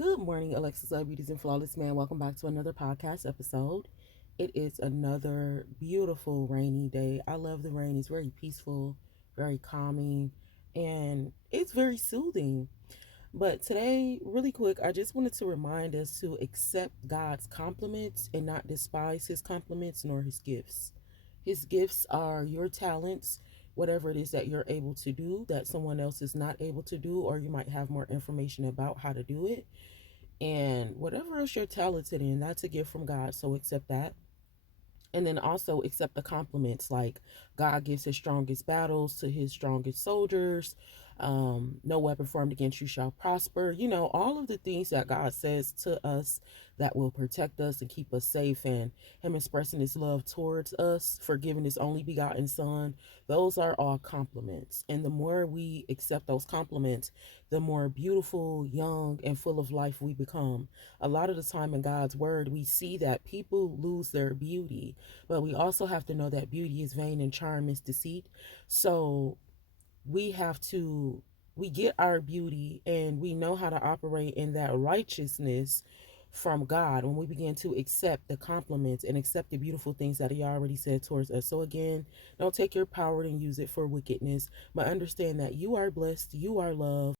Good morning, Alexus, Beauties and Flawless Man. Welcome back to another podcast episode. It is another beautiful rainy day. I love the rain. It's very peaceful, very calming, and it's very soothing. But today, really quick, I just wanted to remind us to accept God's compliments and not despise his compliments nor his gifts. His gifts are your talents, whatever it is that you're able to do that someone else is not able to do, or you might have more information about how to do it. And whatever else you're talented in, that's a gift from God. So accept that. And then also accept the compliments, like God gives his strongest battles to his strongest soldiers. No weapon formed against you shall prosper. All of the things that God says to us that will protect us and keep us safe, and him expressing his love towards us for giving his only begotten son, those are all compliments. And the more we accept those compliments, the more beautiful, young, and full of life we become. A lot of the time in God's word, we see that people lose their beauty, but we also have to know that beauty is vain and charm is deceit. So we have to, we get our beauty and we know how to operate in that righteousness from God when we begin to accept the compliments and accept the beautiful things that he already said towards us. So again, don't take your power and use it for wickedness, but understand that you are blessed, you are loved.